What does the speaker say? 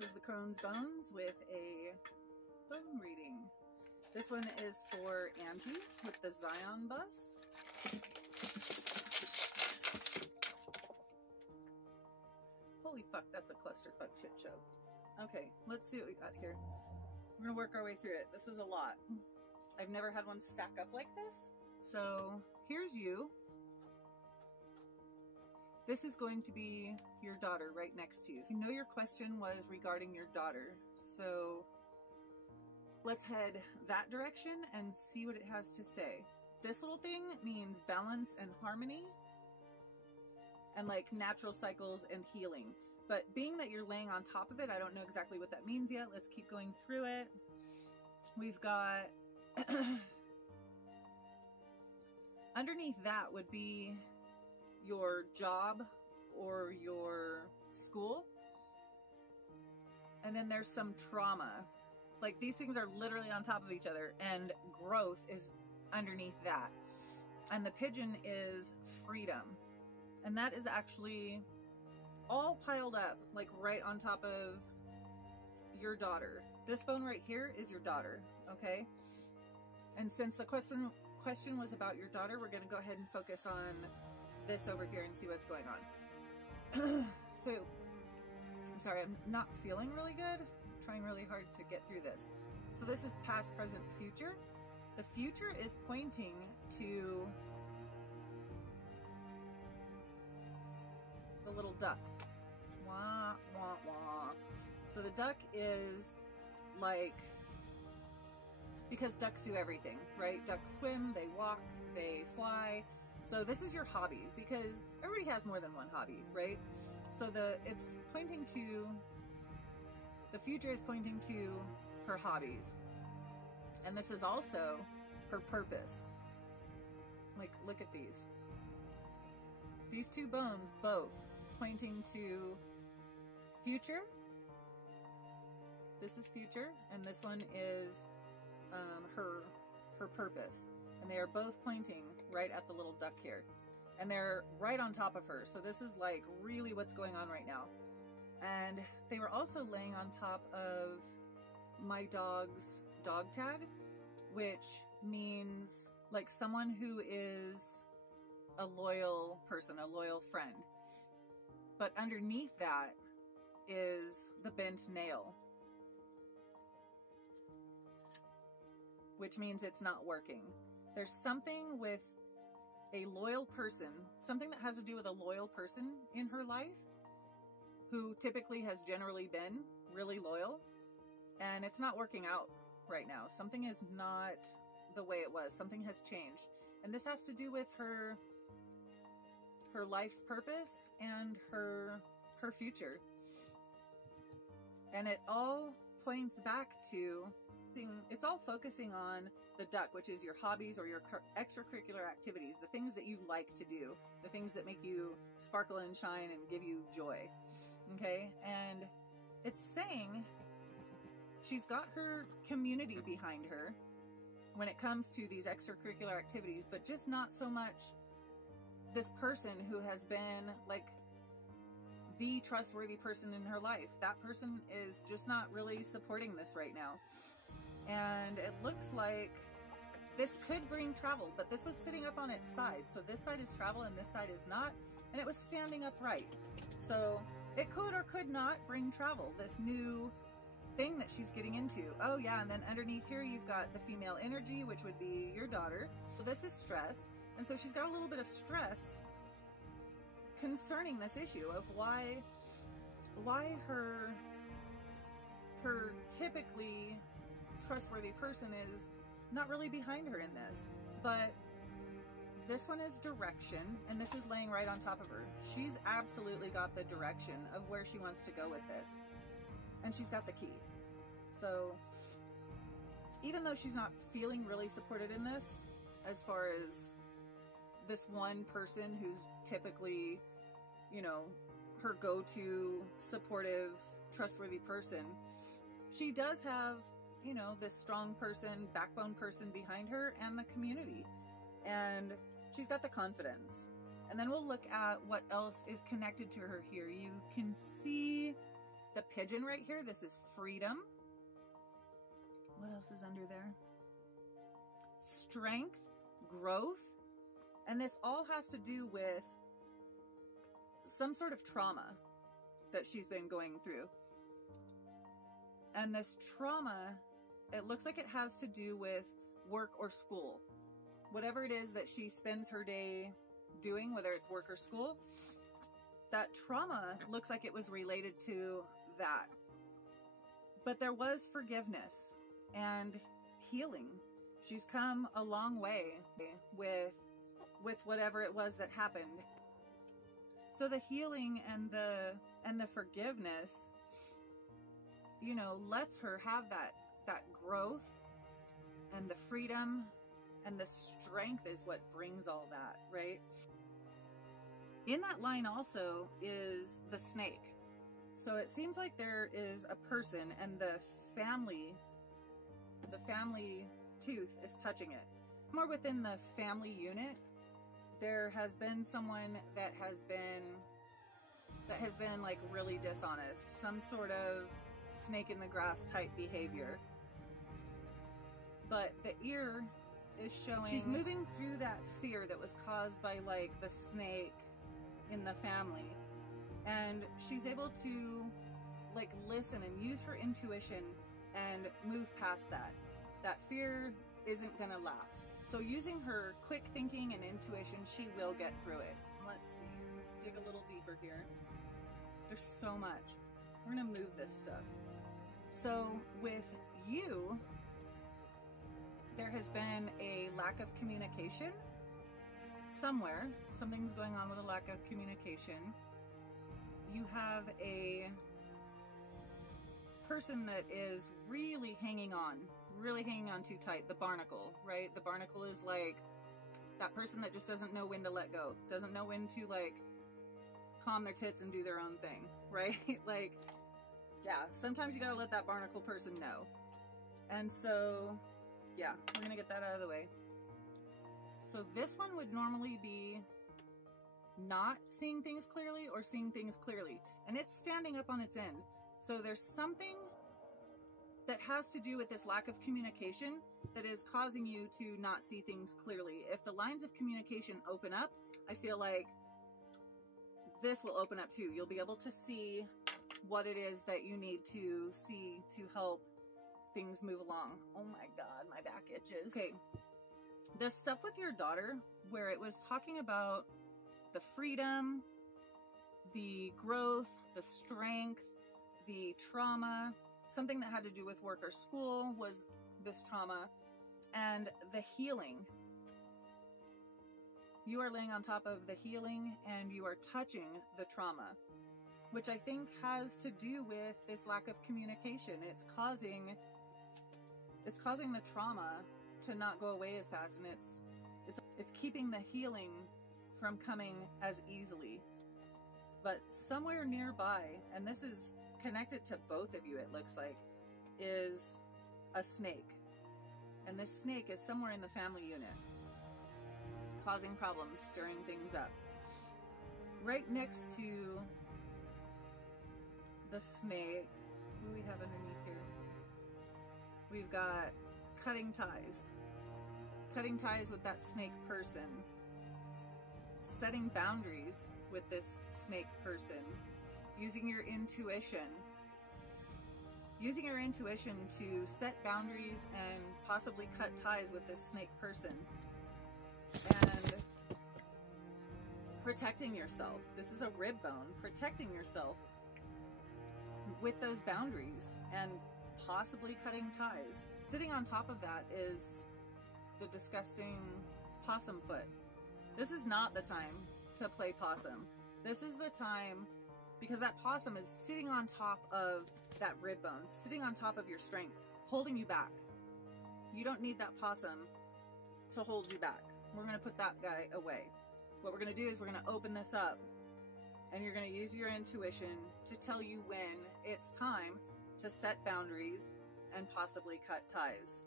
This is the Crohn's Bones with a bone reading. This one is for Angie with the Zion bus. Holy fuck, that's a clusterfuck shit show. Okay, let's see what we got here. We're gonna work our way through it. This is a lot. I've never had one stack up like this. So here's you. This is going to be your daughter right next to you. You know your question was regarding your daughter. So let's head that direction and see what it has to say. This little thing means balance and harmony and like natural cycles and healing. But being that you're laying on top of it, I don't know exactly what that means yet. Let's keep going through it. We've got underneath that would be your job or your school. And then there's some trauma. Like these things are literally on top of each other, and growth is underneath that. And the pigeon is freedom. And that is actually all piled up like right on top of your daughter. This bone right here is your daughter, okay? And since the question was about your daughter, we're gonna go ahead and focus on this over here and see what's going on. So, I'm sorry, I'm not feeling really good. I'm trying really hard to get through this. So this is past, present, future. The future is pointing to the little duck. Wah, wah, wah. So the duck is like, because ducks do everything, right? Ducks swim, they walk, they fly. So this is your hobbies, because everybody has more than one hobby, right? So it's pointing to, the future is pointing to her hobbies. And this is also her purpose. Like, look at these. These two bones both pointing to future. This is future, and this one is her purpose. And they are both pointing right at the little duck here. And they're right on top of her. So this is like really what's going on right now. And they were also laying on top of my dog's dog tag, which means like someone who is a loyal person, a loyal friend. But underneath that is the bent nail, which means it's not working. There's something with a loyal person, something that has to do with a loyal person in her life who typically has generally been really loyal, and it's not working out right now. Something is not the way it was. Something has changed. And this has to do with her life's purpose and her future. And it all points back to, it's all focusing on the duck, which is your hobbies or your extracurricular activities, the things that you like to do, the things that make you sparkle and shine and give you joy. Okay? And it's saying she's got her community behind her when it comes to these extracurricular activities, but just not so much this person who has been like the trustworthy person in her life. That person is just not really supporting this right now. And it looks like this could bring travel, but this was sitting up on its side. So this side is travel and this side is not, and it was standing upright. So it could or could not bring travel, this new thing that she's getting into. Oh yeah, and then underneath here you've got the female energy, which would be your daughter. So this is stress. And so she's got a little bit of stress concerning this issue of why her typically trustworthy person is not really behind her in this. But this one is direction, and this is laying right on top of her. She's absolutely got the direction of where she wants to go with this, and she's got the key. So even though she's not feeling really supported in this, as far as this one person who's typically, you know, her go-to supportive, trustworthy person, she does have, you know, this strong person, backbone person behind her and the community. And she's got the confidence. And then we'll look at what else is connected to her here. You can see The pigeon right here, this is freedom. What else is under there? Strength, growth, and this all has to do with some sort of trauma that she's been going through. And this trauma, it looks like it has to do with work or school. Whatever it is that she spends her day doing, whether it's work or school, that trauma looks like it was related to that. But there was forgiveness and healing. She's come a long way with whatever it was that happened. So the healing and the forgiveness, you know, lets her have that growth, and the freedom and the strength is what brings all that, right? In that line also is the snake. So it seems like there is a person, and the family tooth is touching it. More within the family unit, there has been someone that has been like really dishonest, some sort of snake in the grass type behavior. But the ear is showing she's moving through that fear that was caused by like the snake in the family, and she's able to like listen and use her intuition and move past that. That fear isn't gonna last. So using her quick thinking and intuition, she will get through it. Let's see, let's dig a little deeper here. There's so much. We're gonna move this stuff. So with you, there has been a lack of communication somewhere. Something's going on with a lack of communication. You have a person that is really hanging on too tight. The barnacle, right? The barnacle is like that person that just doesn't know when to let go, doesn't know when to like calm their tits and do their own thing, right? Like, yeah, sometimes you gotta let that barnacle person know. And so, yeah, we're gonna get that out of the way. So this one would normally be not seeing things clearly or seeing things clearly, and it's standing up on its end. So there's something that has to do with this lack of communication that is causing you to not see things clearly. If the lines of communication open up, I feel like this will open up too. You'll be able to see what it is that you need to see to help things move along. Oh my God, my back itches. Okay, the stuff with your daughter, where it was talking about the freedom, the growth, the strength, the trauma, something that had to do with work or school was this trauma, and the healing. You are laying on top of the healing and you are touching the trauma, which I think has to do with this lack of communication. It's causing the trauma to not go away as fast, and it's keeping the healing from coming as easily. But somewhere nearby, and this is connected to both of you, it looks like, is a snake. And this snake is somewhere in the family unit, causing problems, stirring things up. Right next to the snake, what do we have underneath here? We've got cutting ties. Cutting ties with that snake person. Setting boundaries with this snake person. Using your intuition. Using your intuition to set boundaries and possibly cut ties with this snake person. And protecting yourself. This is a rib bone. Protecting yourself with those boundaries and possibly cutting ties. Sitting on top of that is the disgusting possum foot. This is not the time to play possum. This is the time, because that possum is sitting on top of that rib bone, sitting on top of your strength, holding you back. You don't need that possum to hold you back. We're going to put that guy away. What we're going to do is we're going to open this up, and you're going to use your intuition to tell you when it's time to set boundaries and possibly cut ties.